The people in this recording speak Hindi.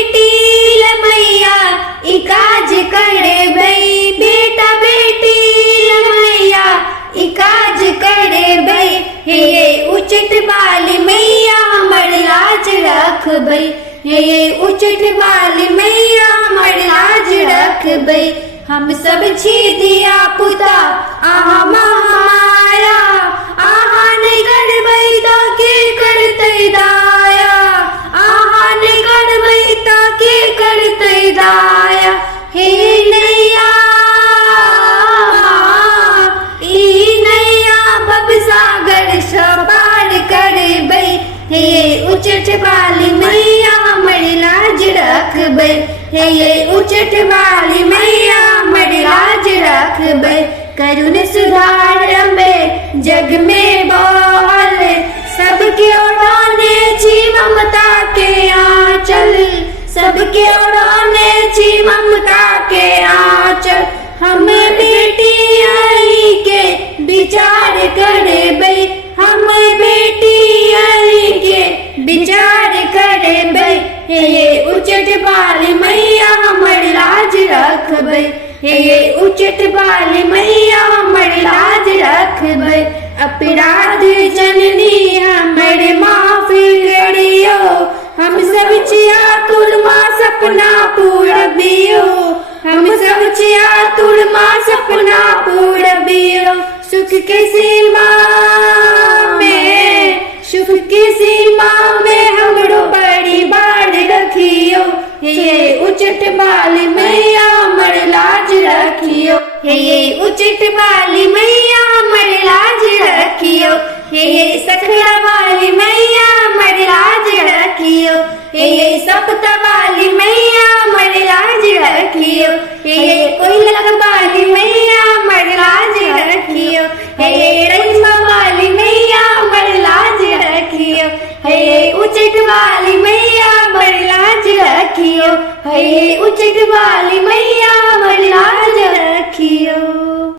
बेटी लमैया ई काज करे बई, बेटा बेटी लमैया ई काज करे बई। हे उचित वाली मैया हमर लाज रख बई, हे उचित वाली मैया हमर लाज रख बई। हम सब छी दिया पुता आहा हमारा, आहा नहीं करबई तो के करते दाया, आहा नहीं करबई तो के करते दाया। हे नैया ई नैया भवसागर से पार करबई, हे उचित वाली मैया हमर लाज रखबई, हे उचित वाली मैया हमर लाज रखबई। करुण सुधार अम्बे जग में बहल, सबके ओढ़ाने छी ममता के आंचल, सबके ओढ़ाने छी ममता के आंचल। हम बेटी आई के विचार करबई, हम बेटी आई के विचार करबई। हे उचित वाली मैया हमर लाज रखबई, हे उचित वाली मैया हमर लाज रखबई। अपराध जननी हमर माफी करियो, हम सब छिया तुरमा सपना पूरबियो, हम सब छिया तुरमा सपना पूरबियो। सुख के सीमा में, सुख के सीमा में हमरो परिवार रखियो, हे उचित वाली मैया हमर लाज रखियो, हे उचित वाली मैया हमर लाज रखियो, हे सखरा वाली मैया हमर लाज रखियो, हे सप्ता वाली मैया हमर लाज रखियो, हे कोयलक वाली मैया हमर लाज रखियो, हे रंजमा वाली मैया हमर लाज रखियो, हे उचित वाली मैया हमर लाज रखियो, हे उचित वाली मैया हमर लाज रखियो।